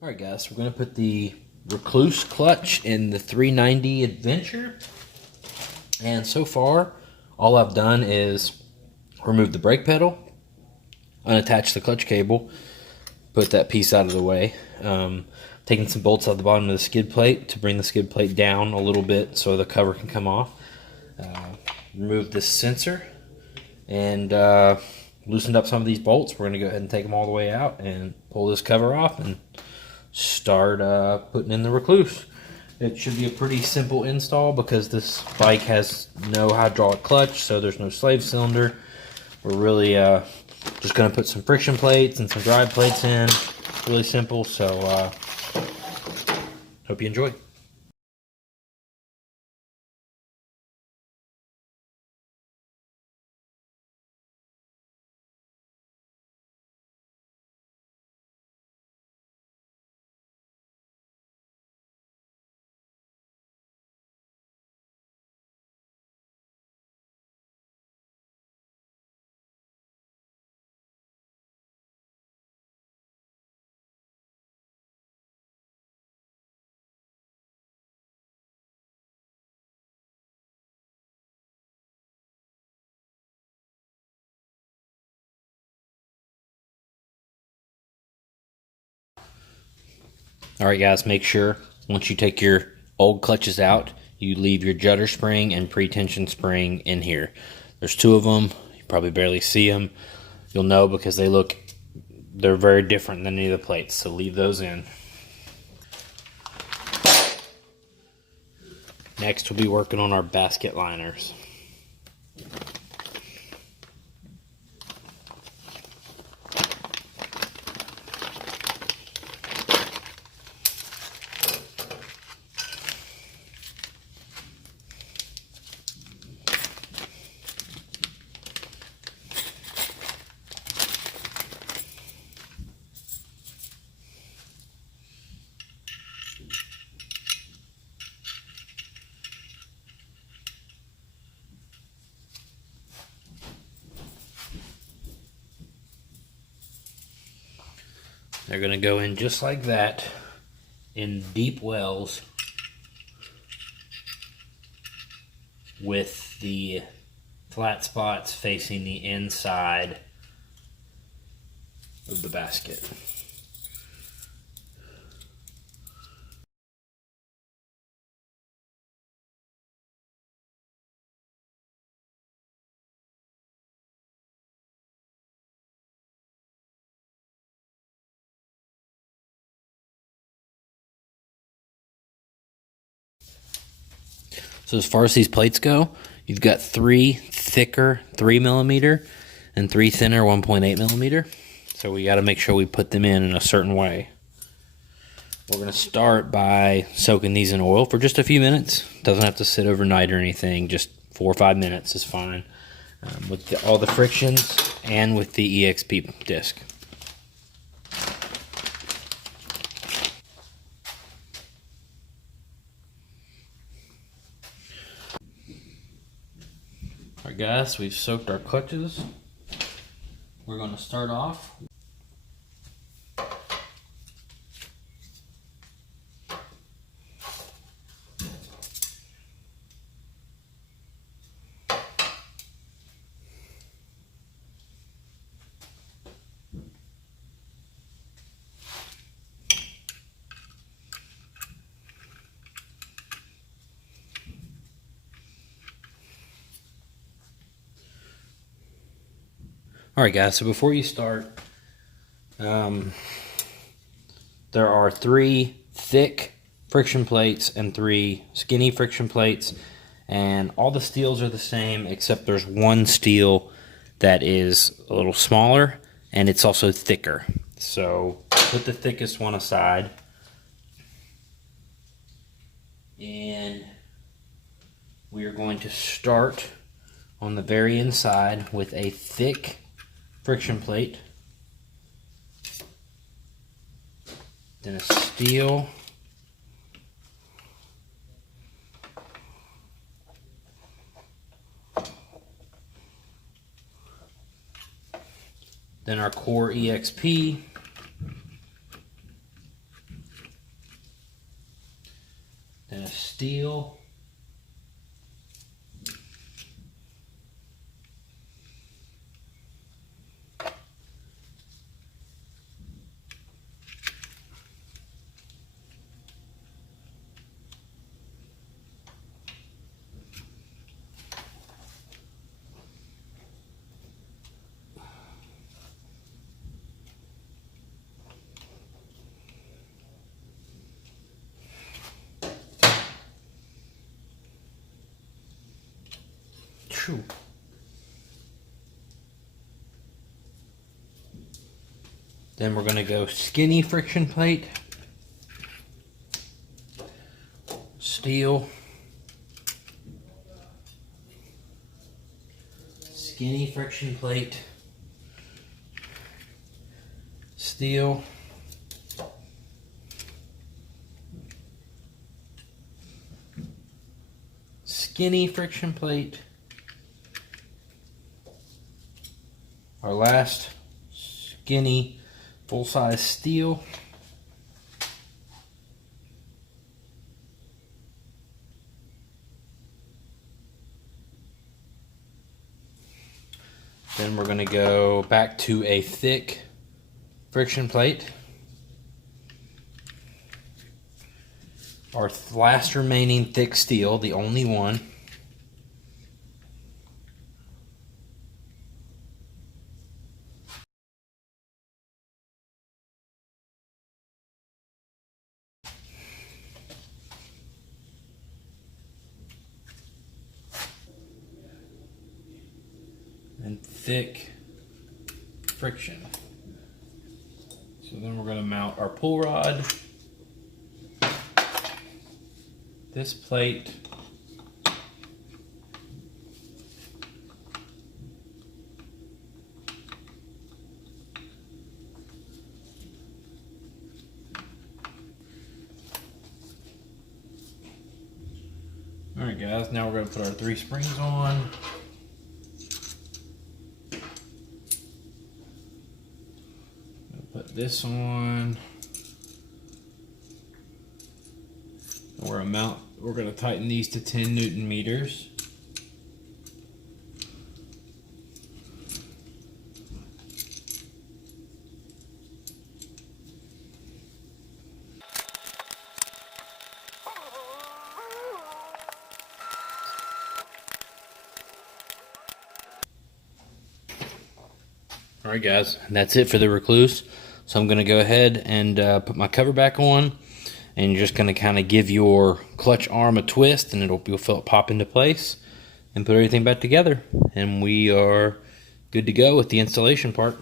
Alright guys, we're going to put the Rekluse clutch in the 390 Adventure. And so far, all I've done is remove the brake pedal, unattach the clutch cable, put that piece out of the way. Taking some bolts out the bottom of the skid plate to bring the skid plate down a little bit so the cover can come off. Remove this sensor and loosened up some of these bolts. We're going to go ahead and take them all the way out and pull this cover off and start putting in the Rekluse. It should be a pretty simple install because this bike has no hydraulic clutch, so there's no slave cylinder. We're really just going to put some friction plates and some drive plates in. Really simple, so hope you enjoy. Alright guys, make sure once you take your old clutches out, you leave your judder spring and pre-tension spring in here. There's two of them. You probably barely see them. You'll know because they're very different than any of the plates, so leave those in. Next, we'll be working on our basket liners. They're going to go in just like that in deep wells with the flat spots facing the inside of the basket. So as far as these plates go, you've got three thicker 3mm and three thinner 1.8mm. So we got to make sure we put them in a certain way. We're going to start by soaking these in oil for just a few minutes. Doesn't have to sit overnight or anything. Just 4 or 5 minutes is fine. With all the frictions and with the EXP disc. Alright guys, we've soaked our clutches. We're going to start off. Alright guys, so before you start, there are 3 thick friction plates and 3 skinny friction plates, and all the steels are the same except there's one steel that is a little smaller and it's also thicker. So put the thickest one aside, and we are going to start on the very inside with a thick friction plate, then a steel, then our core EXP, then a steel, true. Then we're going to go skinny friction plate, steel, skinny friction plate, steel, skinny friction plate, our last skinny full-size steel, then we're going to go back to a thick friction plate, our last remaining thick steel, the only one, and thick friction. So then we're going to mount our pull rod, this plate, alright guys, now we're going to put our 3 springs on. Put this on. We're going to tighten these to 10 Newton meters. Alright guys, that's it for the Rekluse. So I'm going to go ahead and put my cover back on, and you're just going to kind of give your clutch arm a twist, and you'll feel it pop into place, and put everything back together. And we are good to go with the installation part.